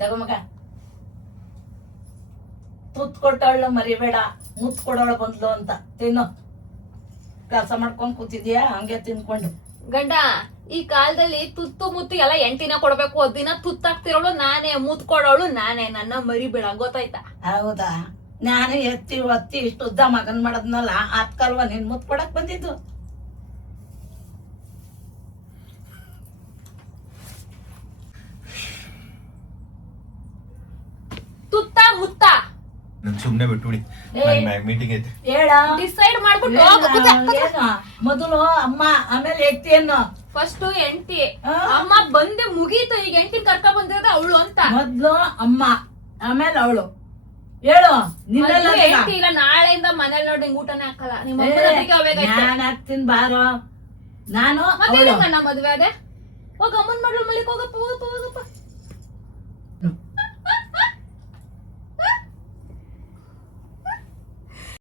ತಗೋ ಮಗ. ತುತ್ ಕೊಟ್ಟವಳು ಮರಿಬೇಡ, ಮುತ್ ಕೊಡೋಳು ಬಂದ್ಲು ಅಂತ. ತಿನ್ನು. ಕೆಲಸ ಮಾಡ್ಕೊಂಡ್ ಕೂತಿದ್ಯಾ ಹಂಗೆ ತಿನ್ಕೊಂಡು. ಗಂಡ, ಈ ಕಾಲದಲ್ಲಿ ತುತ್ತು ಮುತ್ತು ಎಲ್ಲ ಎಂಟಿನ ಕೊಡ್ಬೇಕು. ದಿನ ತುತ್ತಾಕ್ತಿರೋಳು ನಾನೇ, ಮುತ್ ಕೊಡೋಳು ನಾನೇ. ನನ್ನ ಮರಿಬೇಡ, ಗೊತ್ತಾಯ್ತಾ? ಹೌದಾ? ನಾನು ಎತ್ತಿ ಒತ್ತಿ ಇಷ್ಟು ಉದ್ದ ಮಗನ್ ಮಾಡದ್ನಲ್ಲ, ಅದ್ಕಲ್ವಾ ನಿನ್ ಮುತ್ ಕೊಡಕ್ ಬಂದಿದ್ದು. ತುತ್ತ ಮುತ್ತ ನನ್ ಸುಮ್ನೆ ಬಿಟ್ಬಿಡಿ, ಮೀಟಿಂಗ್ ಐತೆ. ಹೇಳ ಡಿಸೈಡ್ ಮಾಡ್ಬಿಟ್ಟು ಹೋಗು, ಕೂತ. ಏನು ಮೊದಲು ಅಮ್ಮ, ಆಮೇಲೆ ಎತ್ತಿ ಅನ್ನೋ. ಫಸ್ಟ್ ಎಂಟಿ ಅಮ್ಮ ಬಂದೆ ಮುಗೀತು. ಈಗ ಎಂಟಿ ಕರ್ಕ ಬಂದಿರೋದು ಅವಳು ಅಂತ. ಮೊದ್ಲು ಅಮ್ಮ, ಆಮೇಲೆ ಅವಳು. ಹೇಳು. ನಿನ್ನೆಲ್ಲ ಎಂಟಿ ಇಲ್ಲ, ನಾಳೆಯಿಂದ ಮನೇಲಿ ನೋಡಿ ಊಟನೇ ಹಾಕಲ್ಲ. ನಿಮ್ಮ ನಾನು ಹಾಕ್ತೀನಿ ಬಾರೋ. ನಾನು ಮತ್ತೆ ನನ್ನ ಮದ್ವೆ ಅದೇ. ಹೋಗ ಅಮ್ಮನ್ ಮಾಡ್ಲು ಮಲಿಕ್ ಹೋಗಪ್ಪ, ಹೋಗಪ್ಪ ಹೋಗಪ್ಪ.